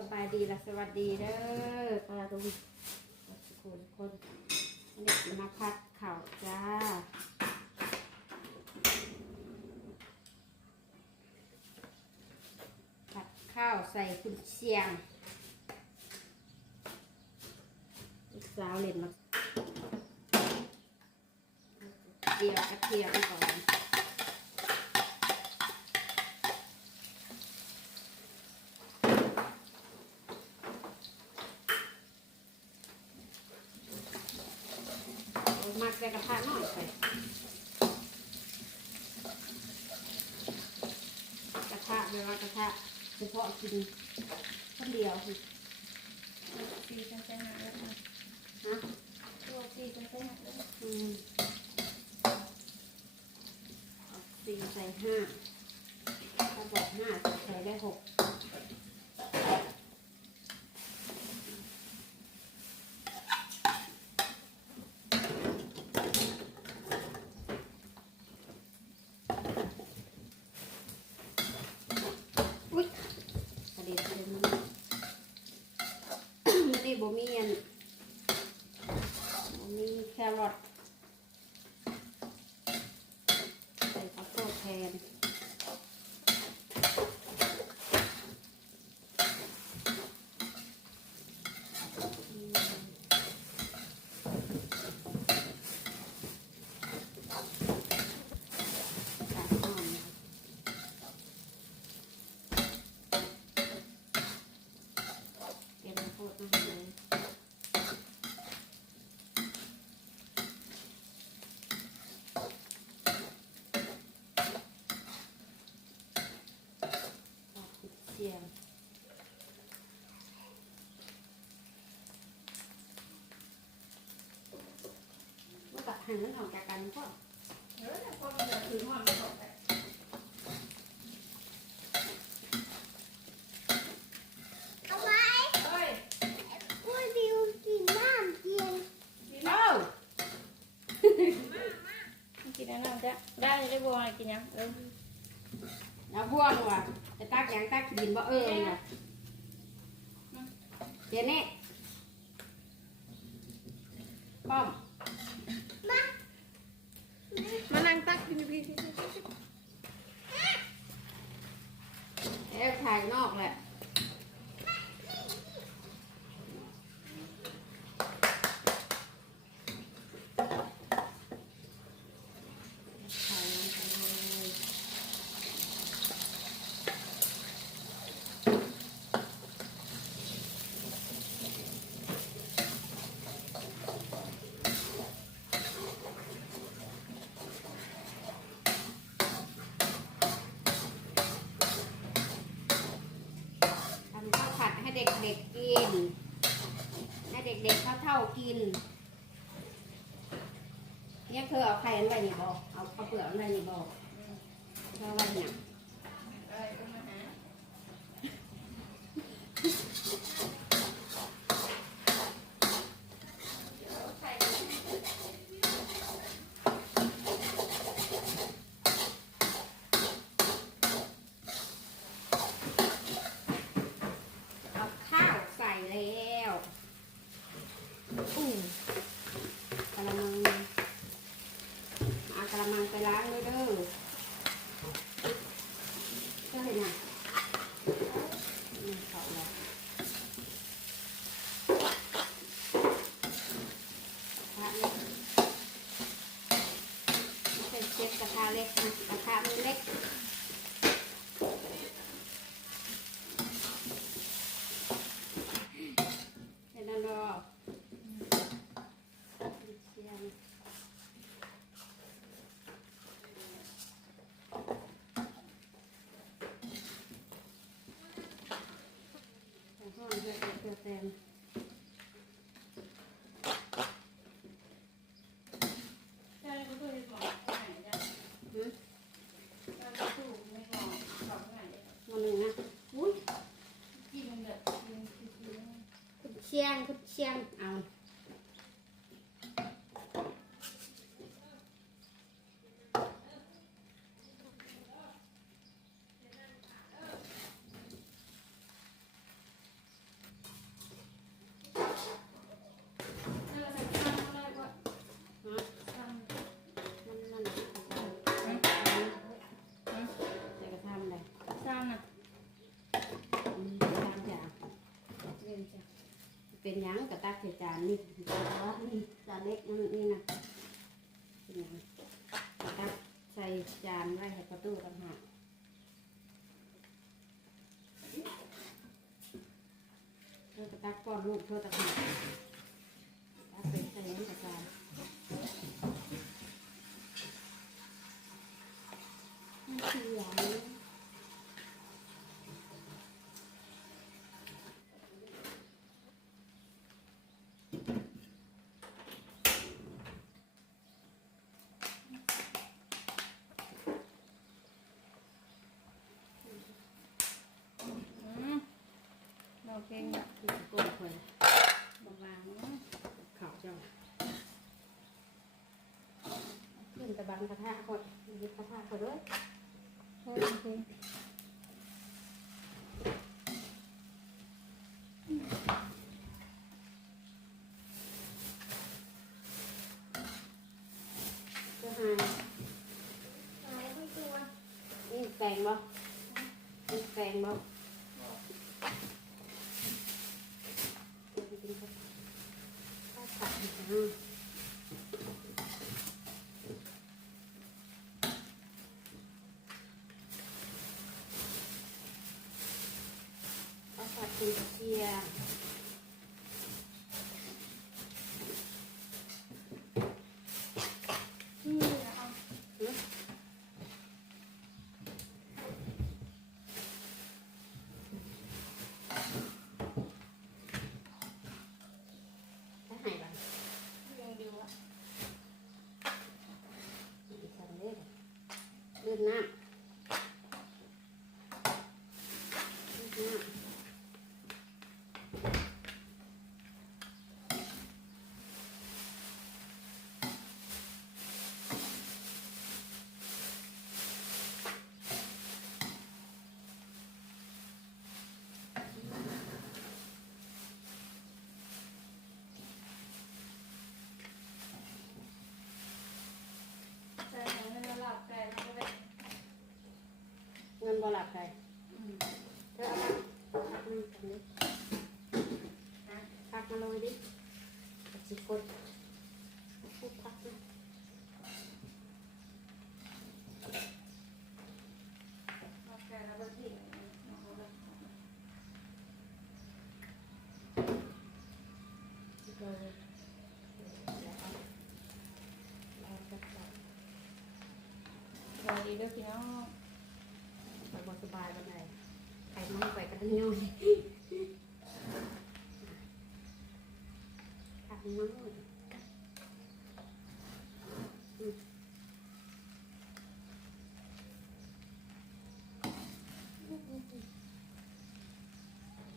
สบายดีและสวัสดีเด้อปลาดุกทุกคนทุกคนเด็กมาพัดข่าวจ้าผัดข้าวใส่คุณเชียงลูกสาวเล่นมาเจียวกระเทียมก่อน เอามาใส่ กระทะหน่อยไปกระทะเวลากระทะเฉพาะกินคนเดียวคือปีกันไปหนักแล้วนะฮะตัวปีกันไปหนักแล้วอืมเอาสี่ใส่ห้าถ้าบอกห้าใส่ได้หกอุ้ยกระเด็นกระเด็นมันมันนี่บ่มีอัน อั นนี้แครอทใส่ข้าวโพดแทนอืมตัดอ่อนนะเก็บข้าวโพดมาให้เลย ปอกกุดเสียงเมื่อกับ หันมันออกจากกันก็เออแต่พอมันจะถือมันไม่ตกแต่เอาไว้เฮ้ยพูดดิวกินน้ำเย็นเอ้ากินน้ำจ้ะได้ได้บัวกินยังเออเอาพวงว่ะจะตักหยังตักดินบ่เออว่ะเดี๋ยวนี้ป้อม มานั่งตักกินพี่ เอ๊ะถ่ายนอกแหละถ่ายลงไปเลย ทำข้าวผัดให้เด็กๆกิน ให้เด็กๆเขาเท่าๆกิน เนี่ยเธอเอาไข่อันไรนี่บอกเอาเอาเปลือกอันไรนี่บอกเธอเอาอะไรเนี่ย เอ้ยก็มาหา เอาข้าวใส่แล้วอืมกระมังเอากระมังไปล้างด้วยเด้อเจ้าเห็นยังอืมเขาแล้วกระทะเล็กไม่ใช่เชฟกระทะเล็กนะกระทะมันเล็ก เห็นแล้วเนาะเชียงแต่ ห้องเพื่อเพื่อเต็มได้ก็คือบอกไหนจ้ะหืมได้ก็คือไม่บอกบอกไหนวันหนึ่งนะอุ้ยกินแบบกินกิน คุณเชียงคุณเชียงเอา เป็นยังกระตักใส่จานนี่แต่ว่านี่จานเล็กนั่นนี่นะเป็นยังกระตักใส่จานไว้ให้ประตูต่างหากเธอกระตักป้อนลูกเธอต่างหากตักเป็นใส่ยังกระจานเสียง เราเพลงแบบนี่ก้มเลยบางข่าวเจ้าขึ้นตะบังกระทะก่อนยึดกระทะก่อนด้วยๆเพลงเพลงเจะหายหายไปตัวนี่แปลงบ่นี่แปลงบ่เดี๋ยวไปกินข้าวข้าวผัดอีกนะข้าวผัดกินกระเทียม นี่นะเอา ถ้าหายบ้าง เรียงดูอะ อีกสันเด้อลื่ นน้ำลื่นน้ำใจให้มันหลับใจแล้วก็ไป เงินบ่หลับ ใครอืมเธอเอามาพักนั่งกันดินะพักมาเลยดิสิคนพูดพักนะหลับใจแล้วก็ทิ้งเอาไปเลยแล้วเอาแล้วก็ใส่สวัสดีด้วยพี่น้อง ไปบ่สบายบันไดใคร น้องไปกับน้อยอื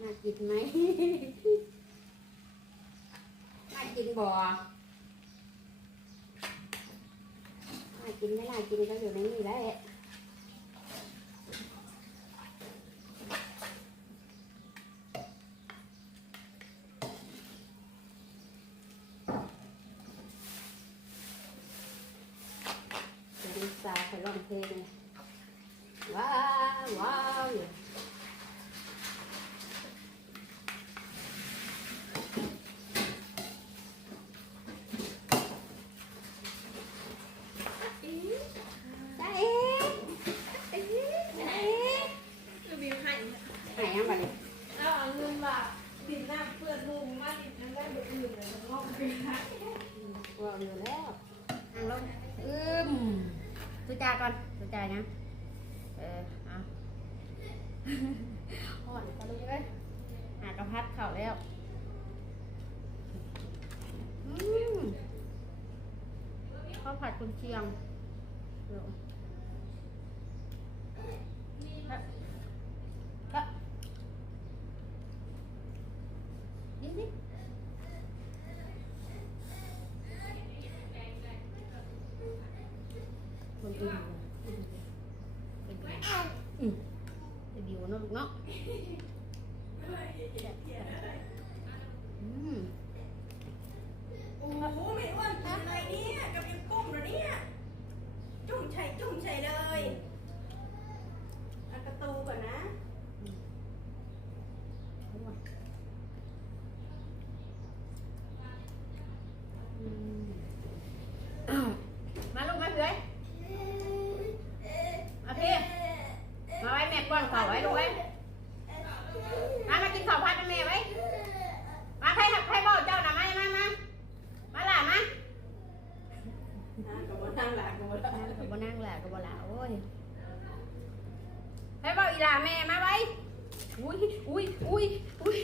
มากินไหมน่ากินบ่น่ากินไม่น่ากินก็อยู่ในนี้แหละเดี๋ยวลูกสาวไปร้องเพลงเลยว้าวว้าวอยู่จ้าเอ๊ะเอ๊ะจ้าเอ๊ะ คือบีให้ หายยังบัดนี้ เอาเอาเงินบาทดินน้ำเพื่อนลุงมาดินน้ำได้แบบอื่นเลยมันงอกไปได้ กลัวอยู่แล้วนั่งลงอืมสุจ่าก่อนสุจ่ายังเออเอาห่อนกันเลยเลยหากระพัดเข่าแล้วอืมข้าวผัดกุนเชียงเดี๋ยวฮะฮะนี่นี่ คนอื่นเป็นไงอืมจะบิวเนาะลูกเนาะ อืมโอ้โหไม่อ้วนกินอะไรเนี่ยกับยังกุ้งเหรอเนี่ย จุ่มใช่จุ่มใช่เลยเอากระตูก่อนนะ หละก็บ่ละโอ้ยไปบอกอีหลาแม่มาไว้อุ้ยอุ้ยอุ้ยอุ้ย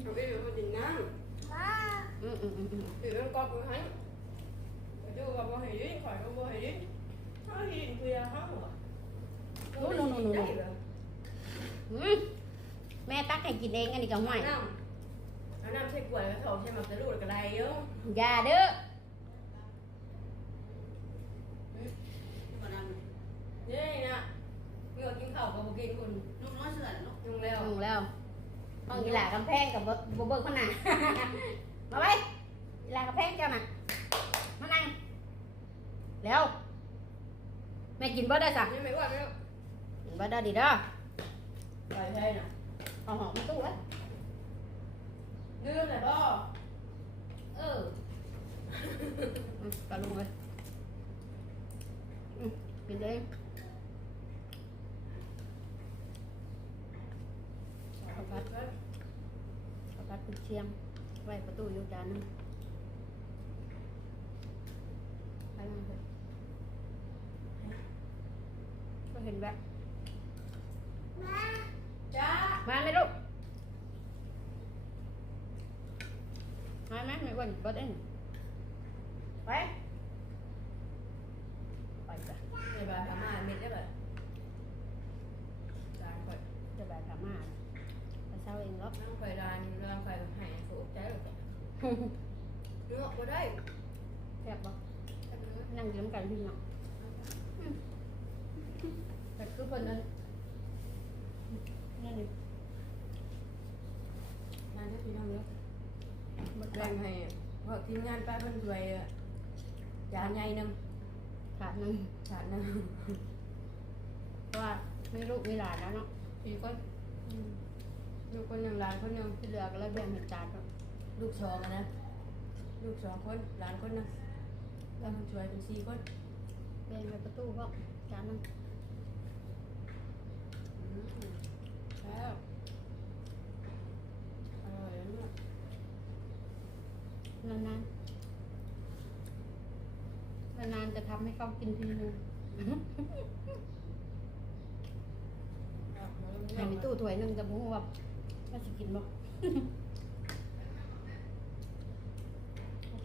เอาไปเอาดินน้ำอืมอืมอืมอืมถือเป็นกอบมือให้ดูว่าบ่เห็นข่อยก็บ่เห็นถ้าเห็นคือเขาหัวโน่นโน่นโน่นแม่ตักให้กินเองอันนี้ก็ห่วยน้ำเอาน้ำใส่กล้วยกระสอบใส่หมักสะลูกกระไดเยอะอย่าเด้อ นี่นะเมื่อกินข้าวกับบ่กินคุณลูกน้อยเสือลูกยุ่งแล้วลงแล้วบางอีหลากำแพงกับบ่บ่เบิกขนาดมาไว้อีหลากำแพงเจ้าน่ะมานั่งแล้วแม่กินบ่ได้จ้ะนี่ไม่ว่าไม่ว่ากินบ่ได้ดีเด้อไปใช่น่ะเอาหอมมาตู้ไว้ดื้อเลยบ่เอออืมปลาลุงเลยอืมกินเอง ข้าวผัดข้าวผัดกุนเชียง ไว้ประตูอยู่จานหนึงไปมาเลยก็เห็นแบบมาจ้ามาไหมลูกมาไหมไม่อ้วนก็ได้ไปไปจ้ะ ไอ้บ้าทำมาเม็ดได้แบบจานข่อย จะแบบทำมาไปเช้าเองหรอก นั่งข่อยรานรานข่อยหายโผล่ใจเลยจ้ะเนื้อบ่ได้ แซ่บบ่นั่งกินน้ำกันพี่น้องอืมแต่คือเพิ่นนั้นนั่นนี่ งานที่พี่น้องเนาะ มัน แบ่งให้เพราะ ทีมงานป้าเพิ่นช่วยจานใหญ่นึงขาดหนึงจานนึงเพราะว่าไม่ลูกมีหลานแล้วเนาะพี่ก็ลูกคนหนึ่งหลานคนหนึ่งที่เหลือก็เลยแบ่งให้จานเนาะลูกสองอะนะ ลูกสองคนหลานคนหนึงแล้วมันช่วยเป็นสี่คนแบ่งไปประตูก็จานหนึงอืมแล้วอร่อยแล้วเนี่ยนานๆ นานๆ จะทำให้เขากินทีนึงให้ในตู้ถ้วยหนึงจะบุ้งว่าว่าสิกินบ่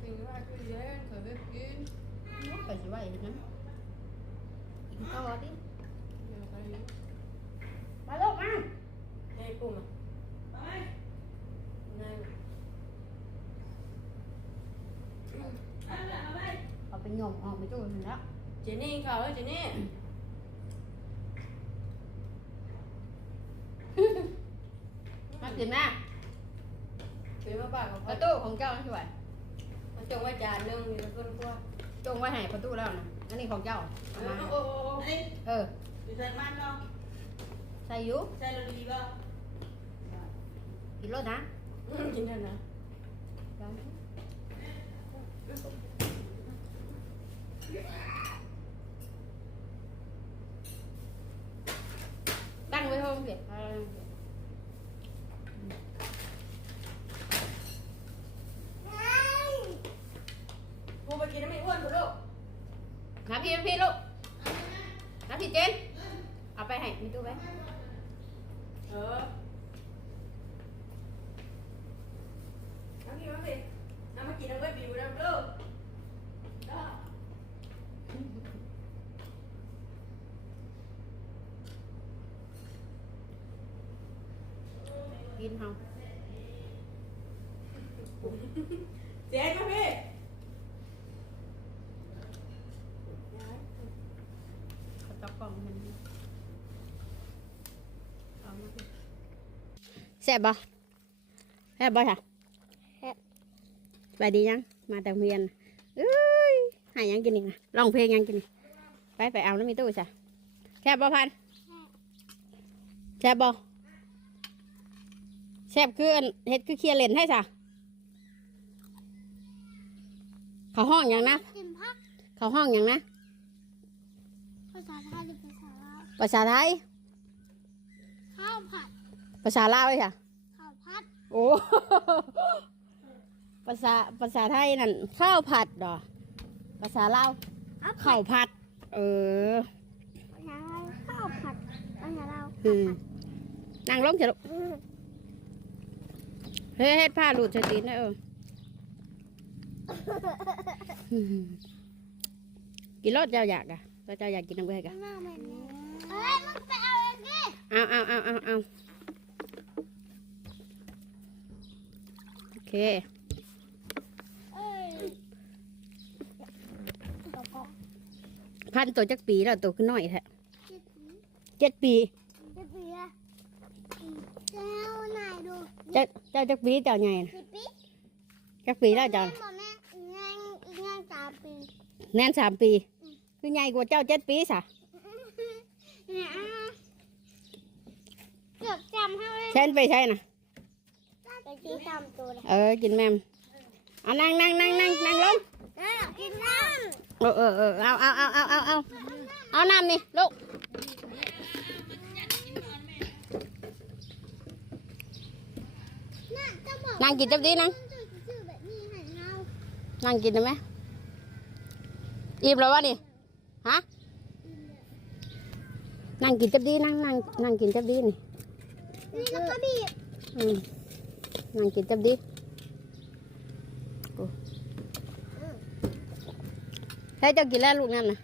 กินว่าคือเย็นเคยไปกินไปสิว่าอีกนะกินข้าวดิเดี๋ยวไปนี่มาลูกมาให้กุ้งอะ ไป นาย ไปไปไป เอาไปหย่อมออกไปตู้นึงแล้ว เจนี่ข่าวแล้วเจนี่ มากินนะเป็นมาปากของปเขาระตูของเจ้าช่วยมาจงไว้จานหนึงมีแต่คนกลัวจงไว้ให้ประตูแล้วนะอันนี้ของเจ้าเอเอาอมาโอ้โอ้โอ้นี่เออดิฉันมันเนาะใส่อยู่ใช่เราดีป่ะกินรถนะกินเถอะนะ ตั้งไว้ห้องเสีย กูไปกินน้ำไม่อ้วนกูลูก น้ำพี่น้ำพี่ลูกน้ำพี่เจนเอาไปให้มีตู้ไว้ เออน้ำพี่มาสิน้ำมากินน้ำไว้บิวน้ำลูกได้ กินเฮาเจ๊มาพี่เขาจับกล่องมันเอามาสิแซ่บบ่แซ่บบ่ค่ะแซ่บ ไปดียัง มาแต่โรงเรียนเอ้ยหายังกินอีกนะร้องเพลงยังกินอีกไปไปเอาแล้วมีตู้จ้ะแซ่บบ่พันแซ่บบ่ แซ่บคืออันเฮ็ดคือเคลียร์เลนให้จ้ะเขาห้องหยังนะกินพักเขาห้องหยังนะ ภาษาไทยหรือภาษาลาวภาษาไทย ข้าวผัด ภาษาลาวเลยค่ะ ข้าวผัด โอ้ ภาษาภาษาไทยนั่นข้าวผัดดอกภาษาลาวข้าวผัด เออภาษาไทยข้าวผัดภาษาลาวอืมนั่งลงเถอะลูก เฮ้ยเฮ็ดผ้าหลุดสตีนนะเออกินรสเจ้าอยากอะแล้วเจ้าอยากกินน้ำเบื่อกะหน้าแม่แม่เฮ้ยมึงไปเอาเองดิเอาเอาเอาเอาเอาโอเคเอ้ยกระเพาะพันตัวจักปีแล้วตัวขึ้นน้อยแท้เจ็ดปีเจ็ดปีเจ็ดปีอะเจ้านายดูเจ้า เจ้าจักปีเจ้าใหญ่น่ะสิบปีจักปีแล้วเจ้าแม่บอกแม่อีกงานอีกงานสามปีแน่นสามปี คือใหญ่กว่าเจ้าเจ็ดปีสะเนี่ยอะเกือบจำให้เลยเช่นไปใช่น่ะไปที่จำตัวเลยเออกินแม่มเอานั่งนั่งนั่งนั่งนั่งลงน่ากินน้เออเออเออเอาเอาเอาเอาเอาเอาเอาน้ำนี่ลูกำน่าจะบอก นั่งกินจับดีนั่งจะชื่อแบบนี้ให้เรานั่งกินได้ไหมอิ่มแล้ววะนี่ฮะนั่งกินจับดีนั่งนั่งนั่งกินจับดีนี่นี่แล้วก็บีบอืมนั่งกินจับดีโอ้ให้เจ้ากินแล้วลูกนั่นนะ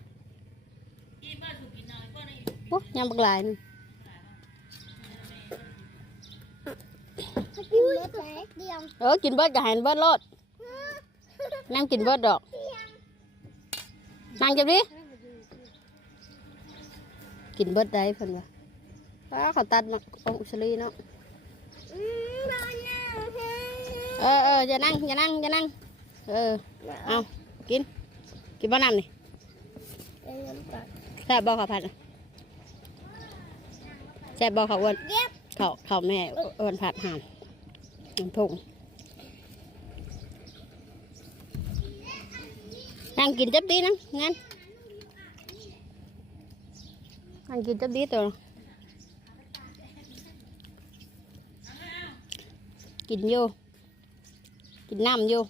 กินบ้านถูกกินน้อยก็ในโอ้ยำบักหลายนี่ เล็กเล็กเดียวเออกินเบิดกับหันเบิดโลดนั่งกินเบิดดอกเดียวนั่งจับดีกินเบิดได้เพิ่นว่าว้าเขาตัดมาองอุสลีเนาะอืมบอลน่าเฮ้ยเออเอออย่านั่งอย่านั่งอย่านั่งเออเอากินกินบ้าน้ำนี่เอ้ยน้ำตาลแซ่บบ่ข้าวผัดน่ะแซ่บบ่ข้าวอ้วนเย็บข้าวข้าวแม่อ้วนผัดห่าน น้ำผงนั่งกินจับดีนะงั้นนั่งกินจับดีตัวกินอยู่กินน้ำอยู่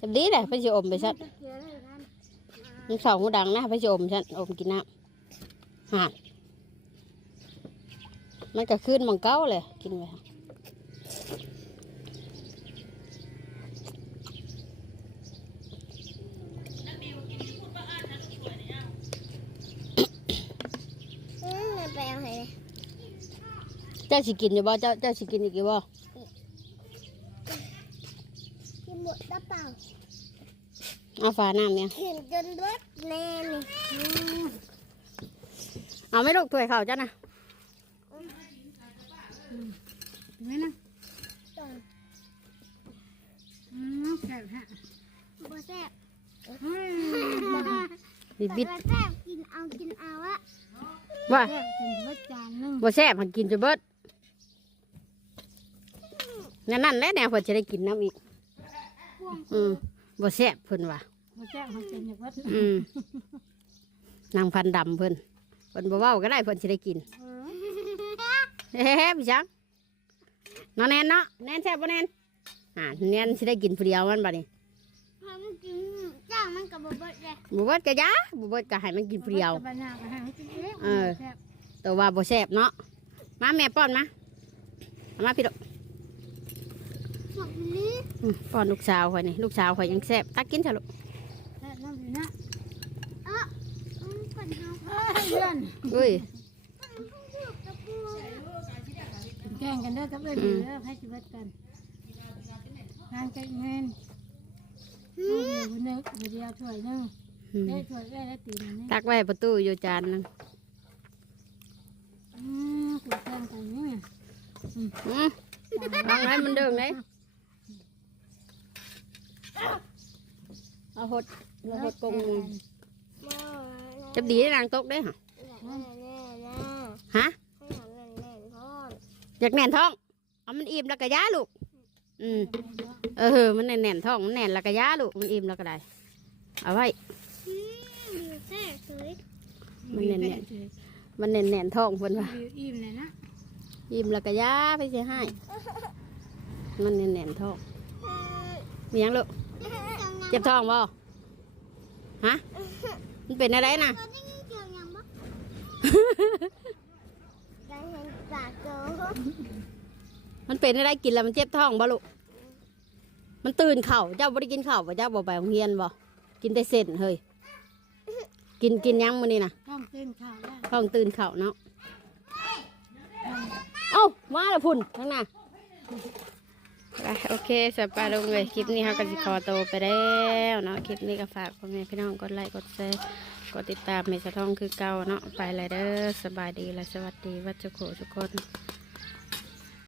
จับดีเลยไปจะอมไปสักเกลือเลยกันมันเสาหูดังนะไปจะอมฉันอมกินน้ำหาด มันก็ขึ้นมังเก้าเลยกินไปค่ะน้ำบิวกินที่พูดบ้าอ้านนะลูกสวยเนี่ยอืมมันไปเอาให้เลยเจ้าสิกินอยู่บ่เจ้าเจ้าสิกินอีกอยู่บ่กินหมดหรือเปล่าเอาฝาน้ำเนี่ยกินจนเบิดแน่นี่เอาไม่ลูกถ้วยข้าวจ้ะนะ ไม่นะตอนอืมแซ่บฮะบ่แซ่บบิดบิดบ่แซ่บกินเอากินเอาอะว่ากินเบิดจานนึงบ่แซ่บหันกินจะเบิดนั่นนั่นแหละแนวเพิ่นจะได้กินน้ำอีกอืมบ่แซ่บเพิ่นว่า บ่แซ่บเขากินอย่างเบิดอืมนางพันธุ์ดำเพิ่นเพิ่นบ่เว้าก็ได้เพิ่นสิได้กิน เฮ้พี่ช้างน้องแนนเนาะแนนแซ่บบ่แนนอ่าแนนสิได้กินผู้เดียวมันบัดนี้พอมันกินจ้างมันก็บ่เบิดเลยบ่เบิดก็ยาบ่เบิดก็ให้มันกินผู้เดียวปัญญาก็ให้มันกินเองเออแต่ว่าบ่แซ่บเนาะมาแม่ป้อนมาเอามาพี่ดอกหมดนี้อืมป้อนลูกสาวข่อยนี่ลูกสาวข่อยยังแซ่บตักกินเถอะลูกแซ่บน้ำอยู่นะเอออืมคนเฮาเพื่อนอุ้ย ตะปู แข่งกันเด้อกับเอ้ยอืมเด้อให้ชีวิตกันงานกันเงินผู้อยู่บนนึกบนเดียวถ้วยหนึงอืมได้ถ้วยได้ได้ตีนนี่ตักไว้ประตูอยู่จานหนึงอืมตัวแข่งกันนี่อืมวางไว้มันเดิงเลยเอาหดเอาหดกงจับดีได้นางตกได้อฮะแน่แน่แน่ฮะ ให้หาเงินแน่ทอด อยากแน่นท้องเอามันอิ่มแล้วก็ยาลูก อืม เออ มันแน่นแน่นท้องมันแน่นแล้วก็ยาลูก มันอิ่มแล้วก็ได้ เอาไว้อืมอยู่แท้สวยมันแน่นแน่นมันแน่นแน่นท้องเพิ่นว่าอิ่มเลยนะ อิ่มแล้วก็ยาไปเสียให้ มันแน่นแน่นท้องอืมมีหยังลูก เจ็บท้องบ่ฮะ มันเป็นอะไรนะ ตอนนี้เกี่ยวยังบ่มันเป็นอะไรกินแล้วมันเจ็บท้องบ่ลูกมันตื่นเข่าเจ้าบ่ได้กินข้าวบ่เจ้าบ่ไปโรงเรียนบ่กินแต่เส้นเฮ้ยกินกินหยังมื้อนี้น่ะต้องตื่นข่าวแล้วท้องตื่นเข่าเนาะเอ้ามาแล้วพุ่นข้างหน้า ไปโอเคสบายลงเลยคลิปนี้เขาก็สิขอตัวไปแล้วเนาะคลิปนี้ก็ฝากพ่อแม่พี่น้องกดไลค์กดแชร์ กดติดตามเมสะทองคือเก่าเนาะไปเลยเด้อสบายดีและสวัสดีวัดจุโขทุกคน